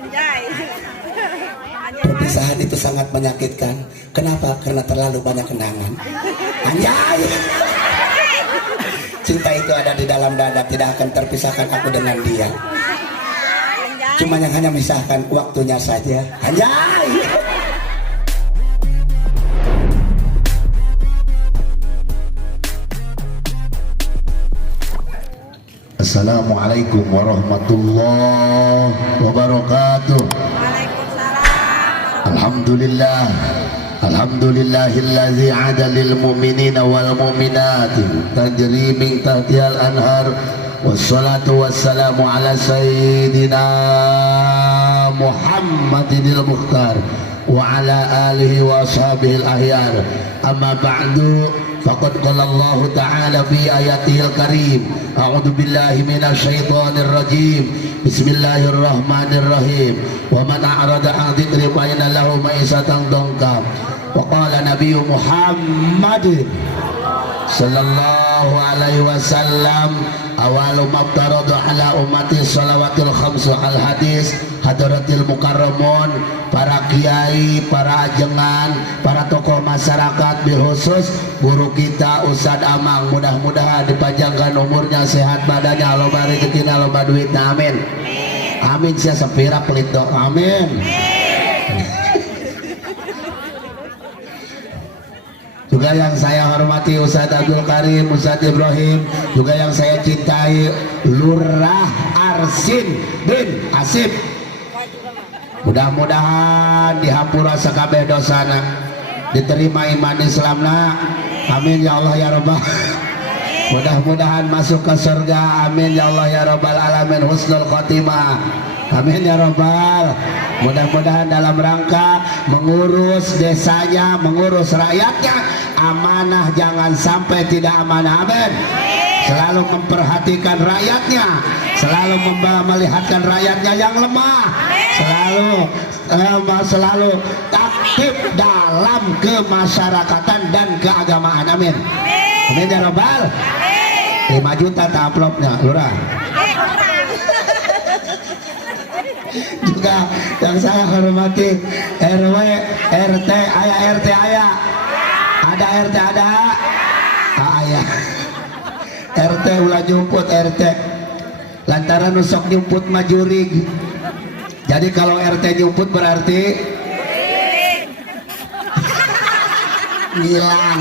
Anjay. Perpisahan itu sangat menyakitkan. Kenapa? Karena terlalu banyak kenangan. Anjay. Cinta itu ada di dalam dada, tidak akan terpisahkan aku dengan dia. Cuma yang hanya memisahkan waktunya saja. Anjay. Assalamualaikum warahmatullahi wabarakatuh. Alhamdulillah. Alhamdulillahilladzi 'ada lil mu'minina wal mu'minati tajri min tahtihal anhar. Wassalatu wassalamu ala sayyidina Muhammadinil Mukhtar wa ala alihi wa ashabihil ahyar. Amma ba'du, faqad qala Allah ta'ala fi ayatihil karim, a'udzu billahi minasy syaithanir rajim, bismillahirrahmanirrahim, wa man a'rada 'an dzikri fa inna lahu ma'isatan dhanka. Wa qala Nabi Muhammad sallallahu alaihi wasallam, awalu mabtaradu ala ummati salawatul khamsu. Al hadis hadratil mukarramun, para kiai, para ajengan, para tokoh masyarakat, khusus guru kita Ustadz Amang, mudah-mudahan dipanjangkan umurnya, sehat badannya, loba rezekinya, loba duitnya, amin amin. Sia sepira pelit doa, amin. Juga yang saya hormati Ustadz Abdul Karim, Ustadz Ibrahim, juga yang saya cintai Lurah Arsin bin Asif. Mudah-mudahan dihampura sakabeh dosana, diterima iman Islamna, amin ya Allah ya Rabbal. Mudah-mudahan masuk ke surga, amin ya Allah ya Rabbal alamin, husnul khotimah, amin ya Rabbal. Mudah-mudahan dalam rangka mengurus desanya, mengurus rakyatnya, amanah jangan sampai tidak amanah, amin. Selalu memperhatikan rakyatnya, selalu melihatkan rakyatnya yang lemah, selalu aktif dalam kemasyarakatan dan keagamaan, amin amin ya Rabbal. 5 juta amplopnya lurah. Juga yang saya hormati RW, RT, RT ada RT ada ayah RT ulah nyumput RT lantaran nusok nyumput majurig. Jadi kalau RT nyumput berarti ngilang,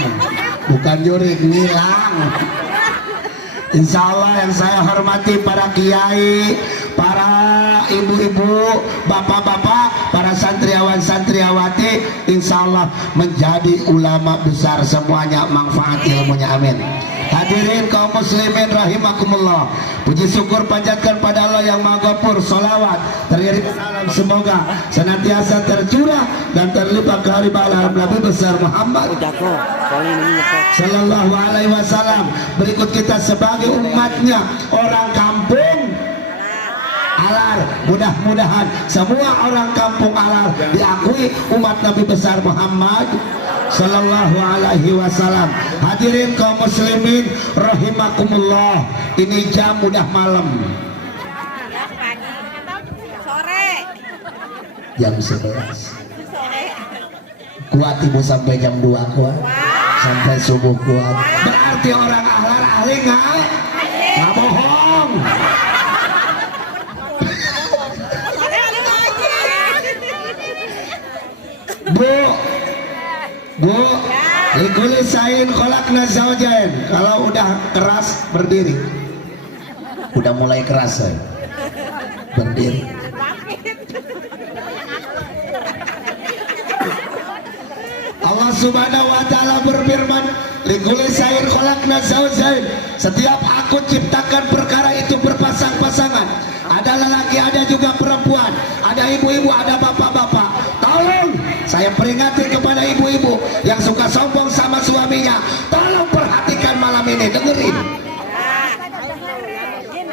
bukan jurig, ngilang. Insya Allah yang saya hormati para kiai, para ibu-ibu, bapak-bapak, para santriawan santriawati, insya Allah menjadi ulama besar semuanya, manfaat ilmunya, amin. Hadirin kaum muslimin rahimakumullah, puji syukur panjatkan pada Allah yang Maha Ghafur, salawat teriring salam semoga senantiasa tercurah dan terlimpah ke haribal Nabi besar Muhammad sallallahu alaihi wasallam. Berikut kita sebagai umatnya, orang kampung Alar, mudah-mudahan semua orang kampung Alar diakui umat Nabi besar Muhammad sallallahu alaihi wasallam. Hadirin kaum muslimin rahimakumullah, ini jam udah malam, jam 11. Kuat ibu sampai jam 2, kuat sampai subuh, kuat. Berarti orang Alar ahli nggak bohong. Bu, likulisain kolakna zaujain. Kalau udah keras berdiri, udah mulai keras ya, berdiri. Allah subhanahu wa ta'ala berfirman, likulisain kolakna zaujain. Setiap aku ciptakan perkara itu berpasang-pasangan. Ada lelaki, ada juga perempuan, ada ibu-ibu, ada bapak-bapak. Tolong saya peringati kepada ibu-ibu yang suka sombong sama suaminya, tolong perhatikan malam ini, dengerin.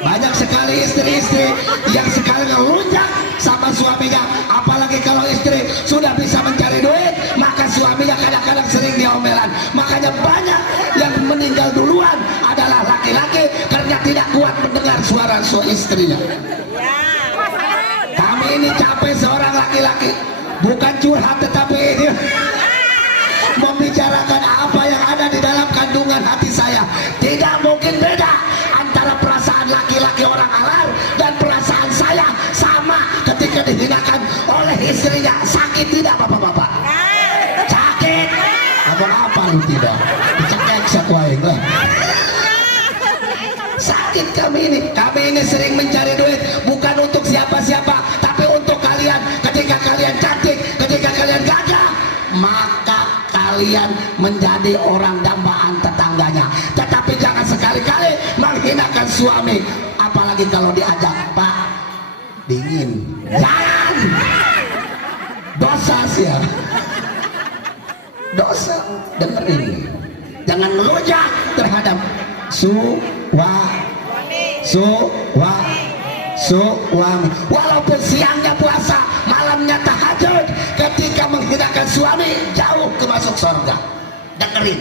Banyak sekali istri-istri yang sekarang ngelunjak sama suaminya, apalagi kalau istri sudah bisa mencari duit, maka suaminya kadang-kadang sering diomelan. Makanya banyak yang meninggal duluan adalah laki-laki karena tidak kuat mendengar suara istrinya. Kami ini capek sampai seorang laki-laki bukan curhat tetapi ini membicarakan apa yang ada di dalam kandungan hati saya. Tidak mungkin beda antara perasaan laki-laki orang alar dan perasaan saya sama ketika dihinakan oleh istrinya. Sakit tidak bapak-bapak? Sakit. Apa lu tidak? Cekek sakuaing lah. Sakit kami ini sering mencari duit bukan untuk siapa-siapa tapi untuk kalian. Ketika kalian cantik, ketika kalian gagah, maka kalian menjadi orang dambaan tetangganya. Tetapi jangan sekali-kali menghinakan suami, apalagi kalau diajak, Pak dingin, jangan. Dosa sih ya, dosa. Dengerin, jangan melujah terhadap suami. Walaupun siangnya puasa, malamnya tahajud, ketika menghinakan suami jauh ke masuk surga. Dengerin.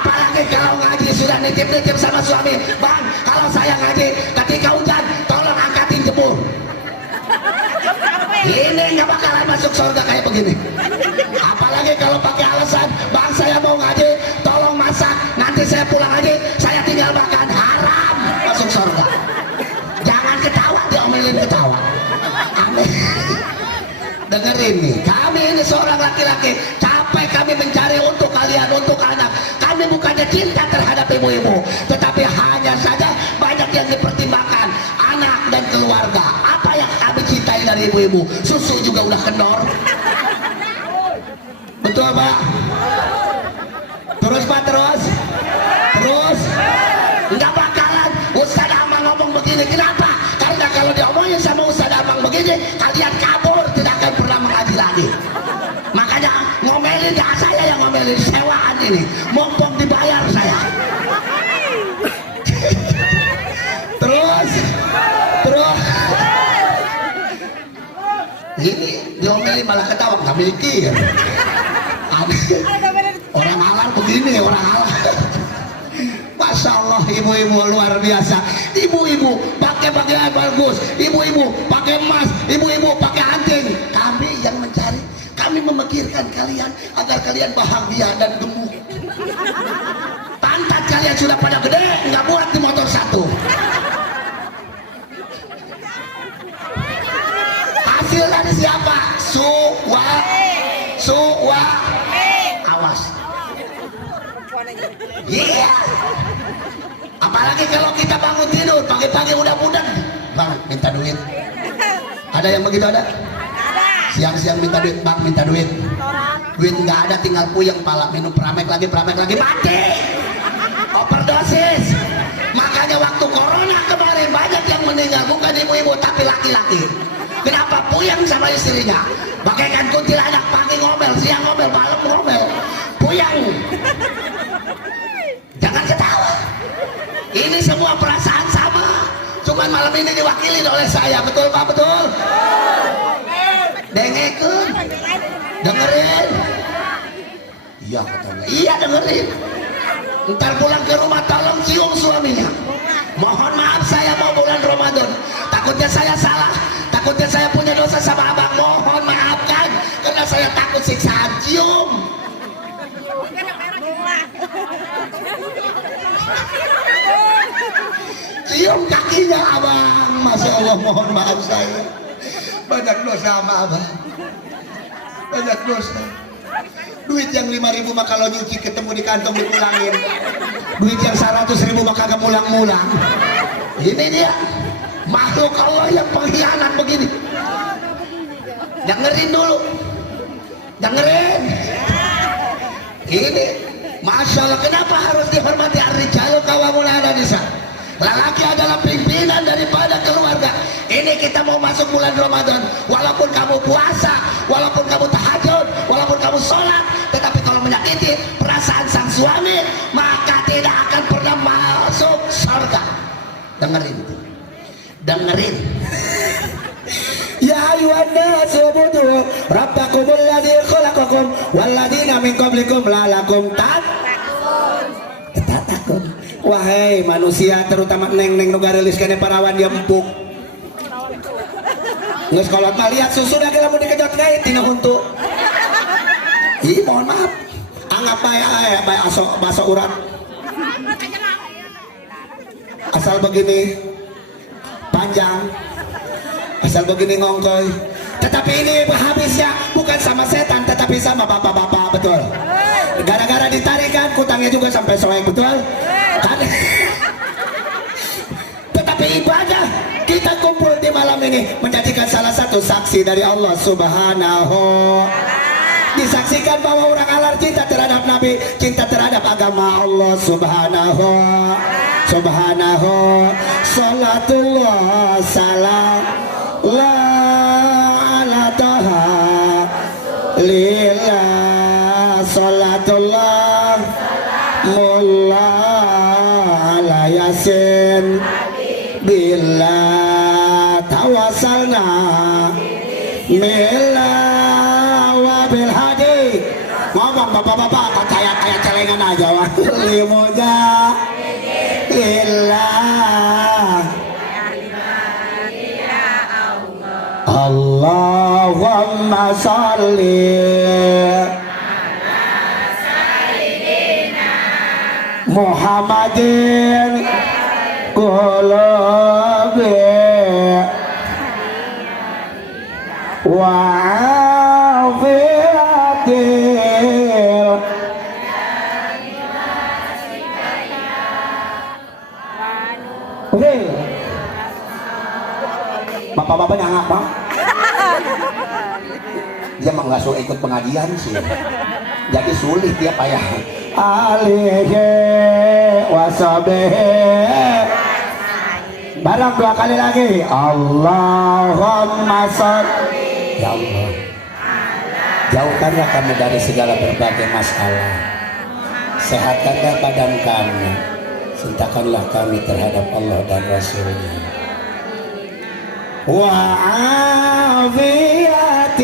Apalagi kalau ngaji sudah nitip-nitip sama suami, Bang, kalau saya ngaji ketika hujan tolong angkatin jemur. Ini nggak bakalan masuk surga kayak begini. Apalagi kalau pakai alasan, Bang saya mau ngaji tolong masak, nanti saya pulang ngaji saya tinggal makan, haram masuk surga. Jangan ketawa, diomelin ketawa aneh. Dengerin nih, kami ini seorang laki-laki capek kami mencari untuk kalian, untuk anak. Kami bukannya cinta terhadap ibu-ibu, tetapi hanya saja banyak yang dipertimbangkan, anak dan keluarga. Apa yang kami cintai dari ibu-ibu? Susu juga udah kendor. Betul Pak? Terus Pak, terus nggak bakalan Ustadz Amang ngomong begini. Kenapa? Karena kalau diomongin sama Ustadz Amang begini, kalian kabur, tidak akan pernah mengaji lagi. Makanya ngomelin, gak saya yang ngomelin, sewaan ini mumpung dibayar saya. terus ini diomelin malah ketawa, gak mikir. Orang alar begini, orang alar. Masya Allah, ibu-ibu luar biasa. Ibu-ibu pakai pakaian bagus, ibu-ibu pakai emas, ibu-ibu pakai anting. Kami yang mencari, kami memikirkan kalian agar kalian bahagia dan gemuk. Pantat kalian sudah pada gede, nggak buat di motor satu. Hasil dari siapa? Suwa. Awas. Iya. Apalagi kalau kita bangun tidur pagi-pagi udah muda, Bang minta duit. Ada yang begitu ada? Siang-siang minta duit, Bang minta duit. Duit nggak ada, tinggal puyeng pala, minum pramek lagi mati. Overdosis. Makanya waktu corona kemarin banyak yang meninggal, bukan ibu-ibu tapi laki-laki. Kenapa? Puyeng sama istrinya. Bagaikan kuntilanak, pagi ngomel, siang ngomel, malam ngomel. Puyeng. Jangan ketawa. Ini semua perasaan sama. Cuman malam ini diwakili oleh saya. Betul Pak? Betul? Dengerin. Dengerin. Iya katanya. Iya dengerin. Ntar pulang ke rumah tolong cium suaminya. Mohon maaf saya mau bulan Ramadan. Takutnya saya salah. Takutnya saya punya dosa sama abang. Mohon maafkan. Karena saya takut siksaan. Cium. Cium kakinya abang. Masya Allah, mohon maaf saya banyak dosa sama abang, banyak dosa. Duit yang 5.000 mah kalau nyuci ketemu di kantong dipulangin. Duit yang 100.000 mah kagak mulang-mulang. Ini dia makhluk Allah yang pengkhianat begini. Dengerin dulu, dengerin. Ini Masya Allah, kenapa harus dihormati? Ar-rijalu qawwamuna 'alan nisa. Lelaki adalah pimpinan daripada keluarga. Ini kita mau masuk bulan Ramadan, walaupun kamu puasa, walaupun kamu tahajud, walaupun kamu sholat, tetapi kalau menyakiti perasaan sang suami, maka tidak akan pernah masuk surga. Dengerin itu, dengerin. Ya ayuhan nas ubudu rabbakumul ladzi khalaqakum wal ladzina min qablikum la'allakum tattaqun. Wahai manusia, terutama neng nu garelis kene parawan dia empuk. Nges kolot mah lihat susu dah kira mau dikejot kait tina huntu. Ih mohon maaf. Anggap bae baso urat. Asal begini panjang, asal begini ngongkoy. Tetapi ini habisnya bukan sama setan, tetapi sama bapak-bapak, betul. Gara-gara ditarikan, kutangnya juga sampai soek, betul. Kan? Tetapi ibadah kita kumpul di malam ini menjadikan salah satu saksi dari Allah Subhanahu. Disaksikan bahwa orang alar cinta terhadap Nabi, cinta terhadap agama Allah Subhanahu. Salatullah salam la ala taha lillah salatullah mulla ala yasin billah tawasalna mila wabil hadi. Ngomong bapak-bapak kayak celengan aja wah limuja lillah Allahumma salli Muhammadin qulubi wa afiatil bapak-bapak nyangap bang. Dia mah nggak suka ikut pengajian sih, jadi sulit dia payah. Alihi wasabihi. Barang dua kali lagi. Allahumma sholli. Ya Allah, jauhkanlah kami dari segala berbagai masalah. Sehatkanlah badan kami. Cintakanlah kami terhadap Allah dan Rasulnya. Wa afiatil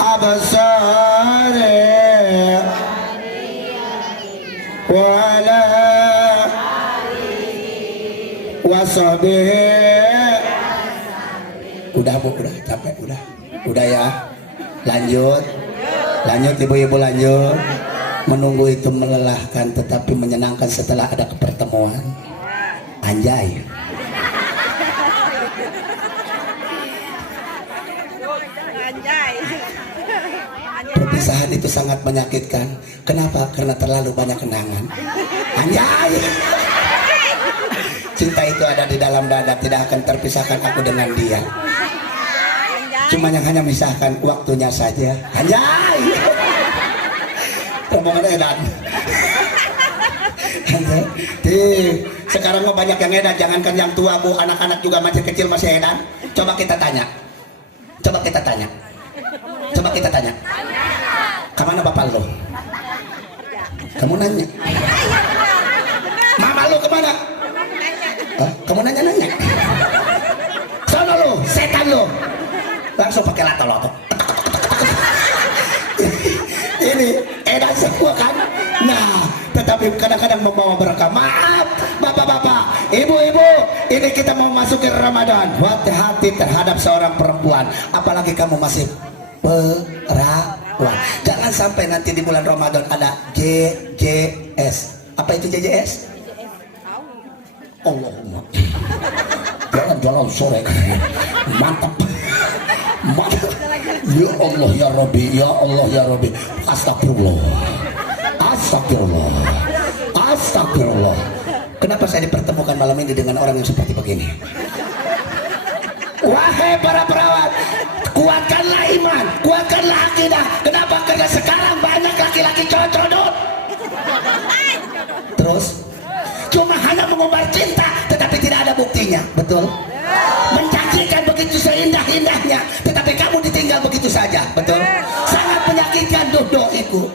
absari wala wasabihi. Udah bu, udah capek, udah ya. Lanjut ibu-ibu, lanjut. Menunggu itu melelahkan tetapi menyenangkan setelah ada pertemuan. Anjay. Perpisahan itu sangat menyakitkan. Kenapa? Karena terlalu banyak kenangan. Anjay. Cinta itu ada di dalam dada, tidak akan terpisahkan aku dengan dia. Cuma yang hanya memisahkan waktunya saja. Anjay. Rombongan edan. Sekarang mah banyak yang edan, jangankan yang tua bu, anak-anak juga masih kecil masih edan. Coba kita tanya. Kemana bapak lo? Kamu nanya. Mama lo kemana? Kamu nanya. Sono lo, setan lo. Langsung pakai lato-lato. Ini edan semua kan. Nah, tetapi kadang-kadang membawa berkah. Maaf bapak-bapak, ibu-ibu, ini kita mau masukin Ramadan. Hati-hati terhadap seorang perempuan, apalagi kamu masih perawan. Jangan sampai nanti di bulan Ramadan ada JJS. Apa itu JJS? Allahumma jalan sore. Mantap. Ya Allah ya Rabbi, ya Allah ya Rabbi. Astagfirullah. Kenapa saya dipertemukan malam ini dengan orang yang seperti begini? Wahai para perawat, kuatkanlah iman, kuatkanlah akidah. Kenapa? Karena sekarang banyak laki-laki cocodot. Terus cuma hanya mengumbar cinta tetapi tidak ada buktinya. Betul? Menjanjikan begitu seindah-indahnya tetapi kamu ditinggal begitu saja. Betul? Sangat menyakitkan doiku.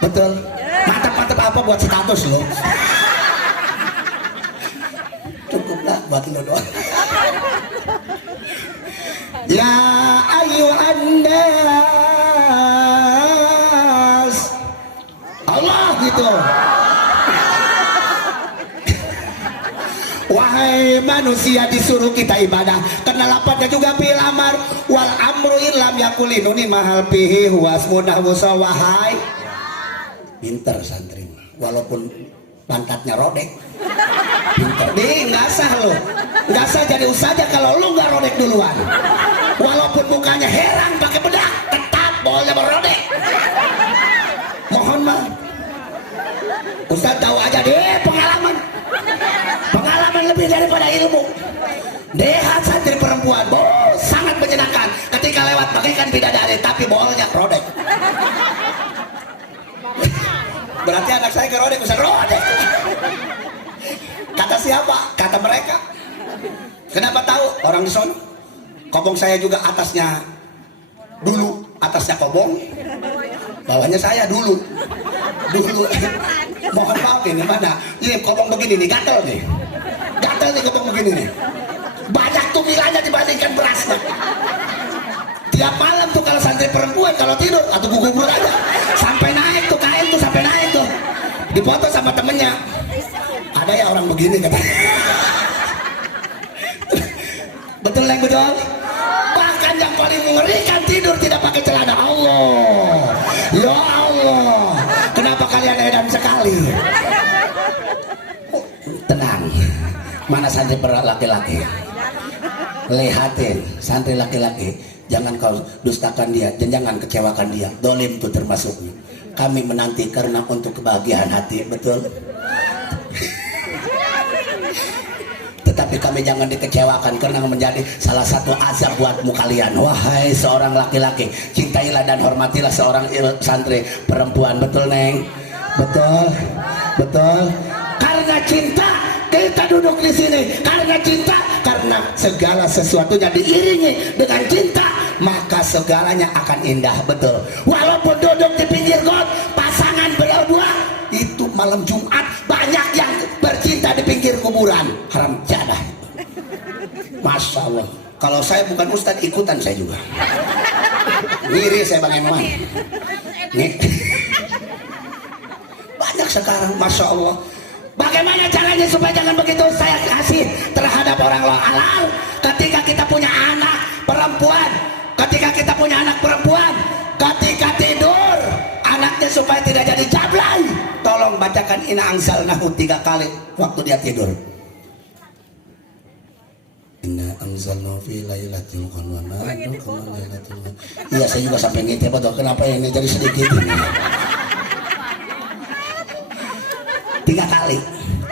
Betul? Mantap-mantap apa buat status lo? Cukuplah buat lo doang. Ya ayyuhan nas. Allah gitu. Wahai manusia, disuruh kita ibadah karena lapatnya juga fil amar wal amru illam yakulinuni mahal pihi huwas mudah musawahai. Pinter santri walaupun pantatnya rodek, pinter deh, nggak sah lo, nggak sah jadi usaha kalau lu nggak rodek duluan, walaupun mukanya heran pakai bedak tetap boleh merodek. Mohon maaf Ustaz, tahu aja deh pengalaman lebih daripada ilmu. Lihat santri perempuan, sangat menyenangkan ketika lewat bagaikan bidadari tapi bolanya rodek. Berarti anak saya ke rodek, bisa rodek. Kata siapa? Kata mereka. Kenapa tahu? Orang di sono. Kobong saya juga atasnya dulu, atasnya kobong, bawahnya saya dulu. Mohon maaf ini mana? Ini kobong begini nih, gatel nih kobong begini nih. Banyak tumilannya dibandingkan berasnya. Tiap malam tuh kalau santri perempuan kalau tidur atau gugur aja sampai naik tuh kain tuh sampai naik tuh. Dipoto sama temennya. Ada ya orang begini katanya. Betul yang betul. Bahkan yang paling mengerikan tidur tidak pakai celana. Allah, ya Allah, kenapa kalian edan sekali? Tenang, mana santri laki-laki? Lihatin santri laki-laki, jangan kau dustakan dia dan jangan kecewakan dia. Dolim itu termasuknya. Kami menanti karena untuk kebahagiaan hati, betul. Tetapi kami jangan dikecewakan karena menjadi salah satu azab buatmu kalian. Wahai seorang laki-laki, cintailah dan hormatilah seorang santri perempuan, betul Neng? Betul, betul. Karena cinta kita duduk di sini, karena cinta, karena segala sesuatunya diiringi dengan cinta, maka segalanya akan indah, betul. Walaupun duduk di pinggir got, pasangan berdua itu malam Jumat banyak yang bercinta di pinggir kuburan, haram jadah. Masya Allah, kalau saya bukan ustadz ikutan saya juga. Ngiri saya Bang Eman. Nih. Banyak sekarang, Masya Allah. Bagaimana caranya supaya jangan begitu saya kasih terhadap orang halal? Ketika kita punya anak perempuan, ketika tidur anaknya supaya tidak jadi jablay, tolong bacakan Inna Anzalnahu 3 kali waktu dia tidur. Inna Anzalnahu fi lailatul qadr. Iya, saya juga sampai ngintip, betul. Kenapa ini jadi sedikit ini? 3 kali.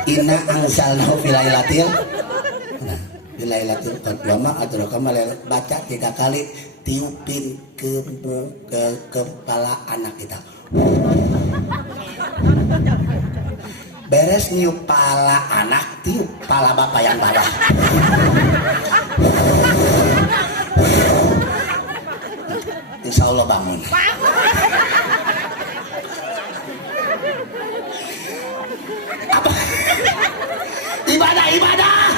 Inna Anzalnahu fi lailatul. Nah, fi lailatul qadr wa ma adraka ma lailatul. Baca 3 kali, tiupin ke kepala anak kita. Beres niup pala anak, tiup pala bapak yang bawah. Insya Allah bangun. Apa? Ibadah,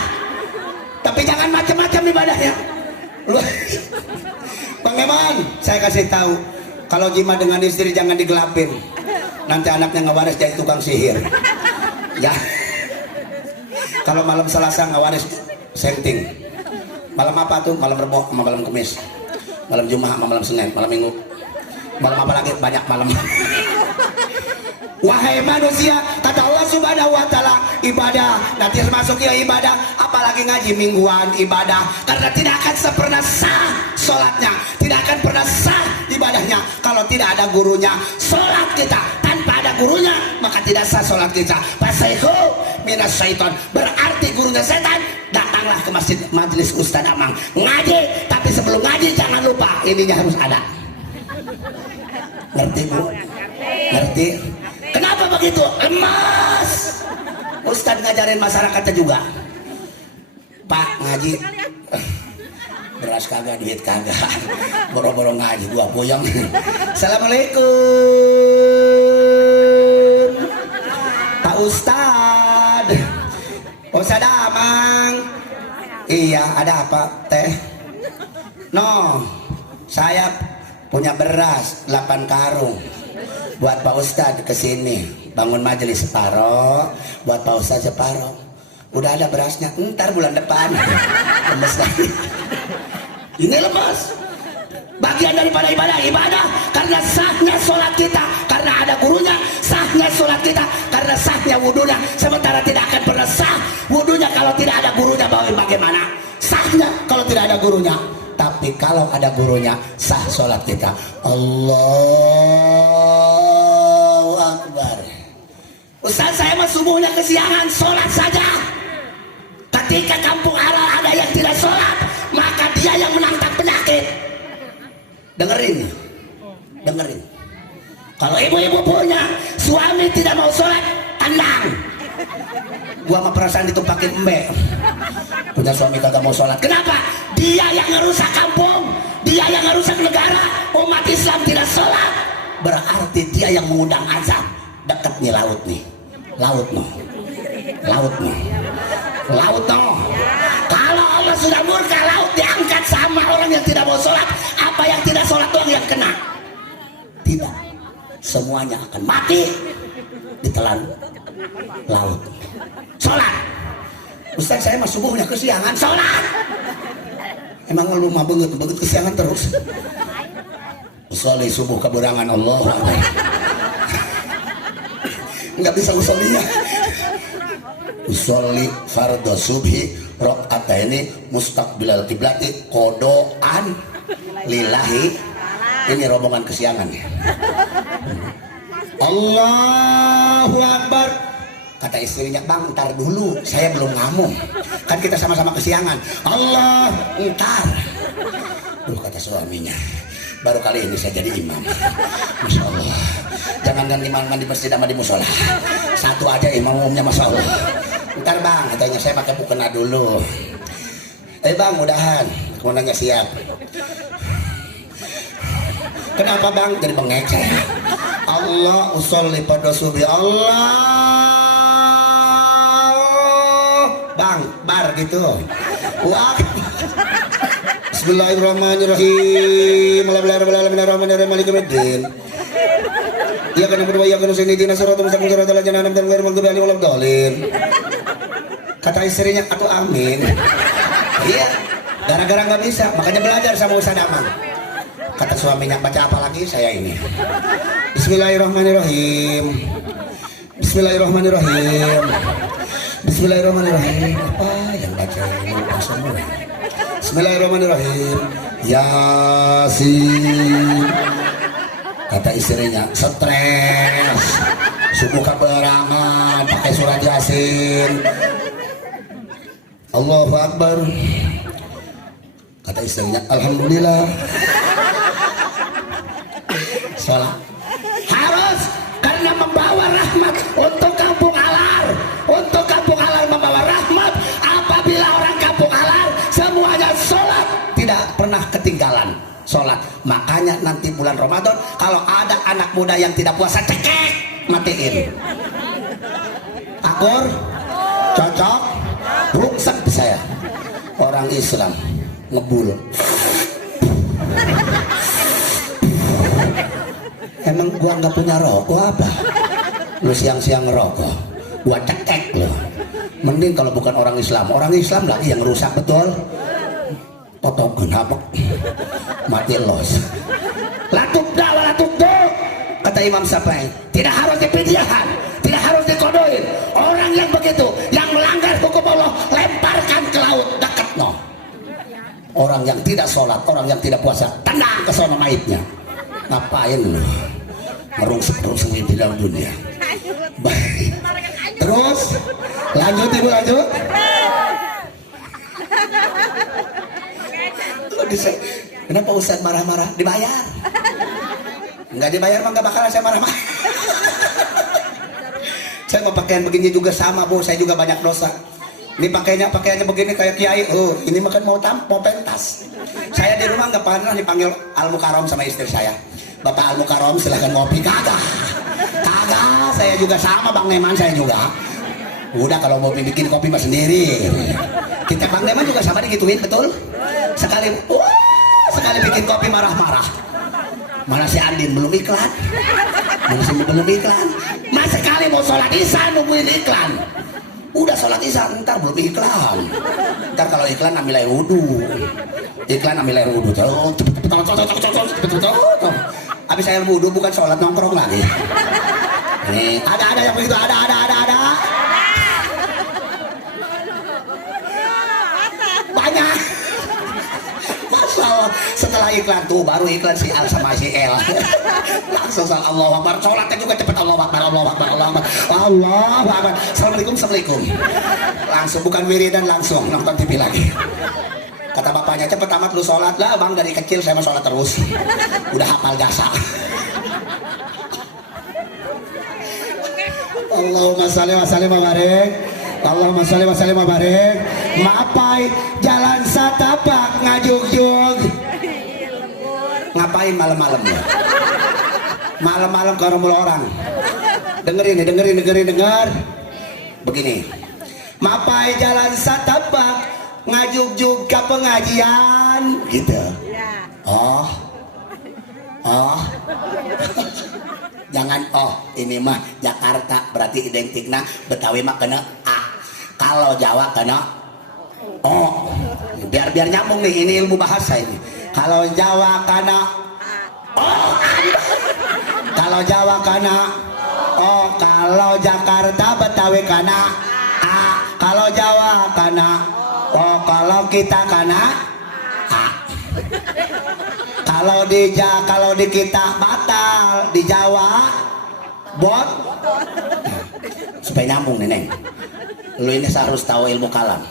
tapi jangan macam-macam ibadahnya. Bang Eman, saya kasih tahu, kalau jima dengan istri jangan digelapin. Nanti anaknya ngewaris jadi tukang sihir. Ya. Kalau malam Selasa ngewaris senting. Malam apa tuh? Malam Rebo sama malam Kamis. Malam Jumat sama malam Senin, malam Minggu. Malam apa lagi? Banyak malam. Wahai manusia, kata Allah Subhanahu wa taala, ibadah nanti termasuknya ibadah, apalagi ngaji mingguan ibadah, karena tidak akan pernah sah sholatnya, tidak akan pernah sah ibadahnya kalau tidak ada gurunya. Sholat kita tanpa ada gurunya maka tidak sah sholat kita. Fasaihu minas syaiton, berarti gurunya setan. Datanglah ke masjid majelis Ustaz Amang ngaji, tapi sebelum ngaji jangan lupa ininya harus ada. Ngerti Bu? Ngerti? Kenapa begitu? Lemas. Ustadz ngajarin masyarakatnya juga. Pak ngaji, beras kagak, duit kagak, boro-boro ngaji, gua puyeng. Assalamualaikum Pak Ustadz. Ustadz Amang. Iya, ada apa? Teh? No, saya punya beras 8 karung buat Pak Ustadz kesini bangun majelis separoh, buat Pak Ustadz separoh. Udah ada berasnya, ntar bulan depan. Lemes lagi. Ini lemes. Bagian daripada ibadah karena sahnya sholat kita, karena ada gurunya. Sahnya sholat kita karena sahnya wudunya. Sementara tidak akan pernah sah wudunya kalau tidak ada gurunya. Bagaimana sahnya kalau tidak ada gurunya? Tapi kalau ada gurunya, sah sholat kita. Allahu Akbar. Ustaz, saya mah subuhnya kesiangan, sholat saja. Ketika kampung halal ada yang tidak sholat, maka dia yang menantang penyakit. Dengerin. Kalau ibu-ibu punya suami tidak mau sholat, tendang. Gua sama perasaan ditumpakin embe. Punya suami kagak mau sholat. Kenapa? Dia yang ngerusak kampung, dia yang ngerusak negara. Umat Islam tidak sholat, berarti dia yang mengundang azab. Dekat nih laut nih. Laut no. Kalau Allah sudah murka, laut diangkat sama orang yang tidak mau sholat. Apa yang tidak sholat doang yang kena? Tidak, semuanya akan mati ditelan laut. Sholat. Ustaz, saya mah subuhnya kesiangan, sholat. Emang lu mah banget kesiangan terus. Usolli subuh keberangan Allah. Nggak bisa usollinya. Usolli fardhu subhi rakaataini mustaqbilal qiblati kodoan lillahi. Ini rombongan kesiangan ya. Allahu Akbar. Kata istrinya, bang ntar dulu, saya belum ngamuk. Kan kita sama-sama kesiangan. Allah ntar. Duh, kata suaminya, baru kali ini saya jadi imam. Masya Allah. Jangankan imam di masjid sama di musola, satu aja imam umumnya, Masya Allah. Ntar bang, katanya saya pakai mukena dulu. Bang, mudahan. Mau nanya siap. Kenapa bang? Jadi bengek saya. Allah usolli pada subi Allah. Bang, bar gitu. Wah. Bismillahirrahmanirrahim. Alhamdulillahirrahmanirrahim. Maliki yaumiddin. Ya kan berdua ya kan usini dina suratul mustaqim suratul janah dan ghairil maghdubi alaihim waladdallin. Kata istrinya, "Atuh amin." Iya. Gara-gara nggak bisa, makanya belajar sama Ustaz Aman. Kata suaminya, baca apa lagi? Saya ini. Bismillahirrahmanirrahim. Bismillahirrahmanirrahim. Bismillahirrahmanirrahim. Apa yang baca ini semua? Bismillahirrahmanirrahim. Yasin. Kata istrinya, stres. Subuh keberangan pakai surat Yasin. Allahu Akbar. Kata istrinya, alhamdulillah. Sholat harus karena membawa rahmat untuk kampung Alar. Untuk kampung Alar membawa rahmat. Apabila orang kampung Alar semuanya sholat, tidak pernah ketinggalan sholat. Makanya nanti bulan Ramadan kalau ada anak muda yang tidak puasa, cekek, matiin. Akur, cocok, rusak saya. Orang Islam ngebul. Emang gua nggak punya rokok apa? Lu siang-siang ngerokok, gua cekek lo. Mending kalau bukan orang Islam lagi yang rusak betul. Potongan apa? Mati los. Latuk dah, latuk do. Kata Imam Syafi'i, tidak harus dipidiahan, tidak harus dikodoin. Orang yang begitu, yang melanggar hukum Allah, lemparkan ke laut dekat no. Orang yang tidak sholat, orang yang tidak puasa, tendang ke sono maitnya. Ngapain lu? Merungsuk-rungsuk di dalam dunia. Baik. Terus lanjut ibu, lanjut. Kenapa Ustaz marah-marah? Dibayar. Enggak dibayar mah enggak bakalan saya marah-marah. Saya mau pakaian begini juga sama bu, saya juga banyak dosa. Ini pakaiannya begini kayak kiai. Ini makan mau pentas. Saya di rumah nggak pernah dipanggil Al Mukarram sama istri saya. Bapak Al Mukarram silahkan ngopi. Kagak. Saya juga sama Bang Neman, saya juga. Udah kalau mau bikin kopi mah sendiri. Kita Bang Neman juga sama digituin, betul? Sekali, sekali bikin kopi marah-marah. Mana si Andin belum iklan? Mana si belum iklan? Mas sekali mau sholat isya nungguin iklan. Udah sholat isya, ntar belum iklan. Ntar kalau iklan ambil air wudhu. Iklan ambil air wudhu. Cepet. Habis air wudhu bukan sholat, nongkrong lagi. Nih, ada yang begitu, ada. Banyak. Masalah setelah iklan tuh baru iklan si Al sama si El. Langsung Allahu Akbar, sholatnya juga cepet Allahu Akbar. Assalamualaikum. Langsung bukan wiridan, langsung nonton TV lagi. Kata bapaknya, cepet amat lu sholat. Lah bang, dari kecil saya mah sholat terus. Udah hafal jasa. Allahumma sholli wa sallim wa barik. Allahumma sholli wa sallim wa barik. Maapai jalan satapak ngajuk-juk. Ngapain malam-malam ya? Malam-malam ke rumah orang. Dengerin. Begini. Maapai jalan satapak ngajuk-juk ke pengajian gitu. Oh. Jangan ini mah Jakarta berarti identikna, Betawi mah kena A. Kalau Jawa kena O. Biar nyambung nih, ini ilmu bahasa ini. Kalau Jawa kena O. Kalau Jawa kena O. Kalau Jakarta Betawi kena A. Kalau Jawa kena O. Kalau kita kena A. Kalau di kita batal, di Jawa bot. Supaya nyambung nih Neng. Lu ini harus tahu ilmu kalam.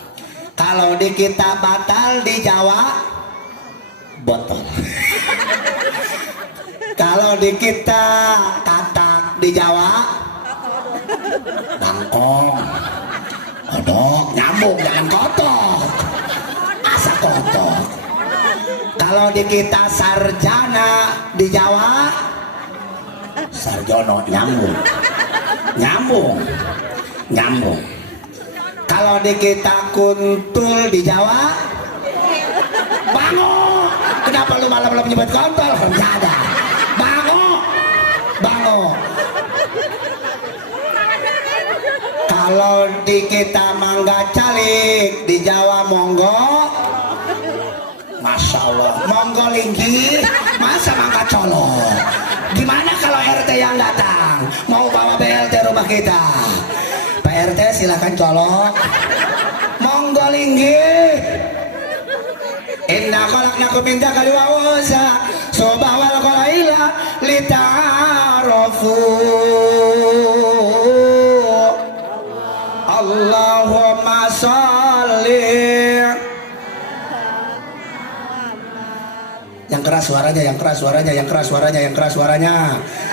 Kalau di kita batal, di Jawa botol. Kalau di kita katak, di Jawa bangkong. Kodok, nyambung, jangan kotok. Asa kotok. Kalau di kita sarjana, di Jawa sarjono, nyambung. Kalau di kita kuntul, di Jawa bango. Kenapa lu malam-malam nyebut kontol? Nggak ada. Bango. Kalau di kita mangga calik, di Jawa monggo. Masya Allah, monggo linggi, masa mangga colok. Gimana kalau RT yang datang mau bawa BLT rumah kita? Pak RT silakan colok. Monggo linggi. Inna khalaqnakum min dzakarin wa unsa subhawal qalaila lita'arafu. Allahumma sholli. Yang keras suaranya.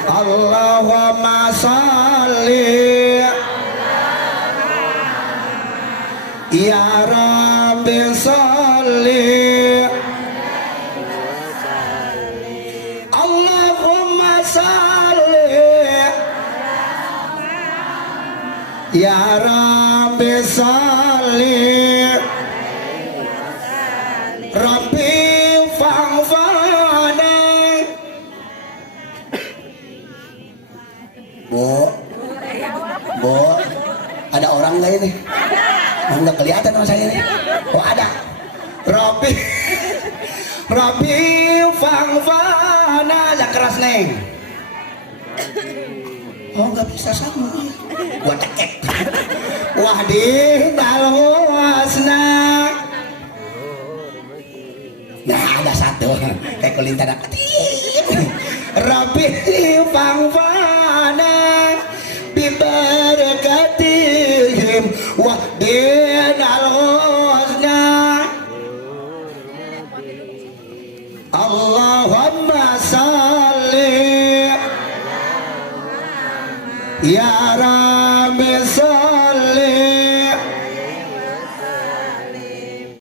Allahumma sholli. Ya Rabbi sholli. Allahumma sholli. Ya Rabbi sholli. Rabbi fa'fana. Bu, ada orang nggak ini? Nggak kelihatan sama saya ini. Oh ada. Rabbi fa'fana. Yang keras Neng. Oh nggak bisa sama. Gua cekek. Wahdi dalwasna. Nah ada satu kayak kulintan. Rabbi fa'fana bibarakatihim wahdin al-husna. Allahumma salli ya Rabbi salli.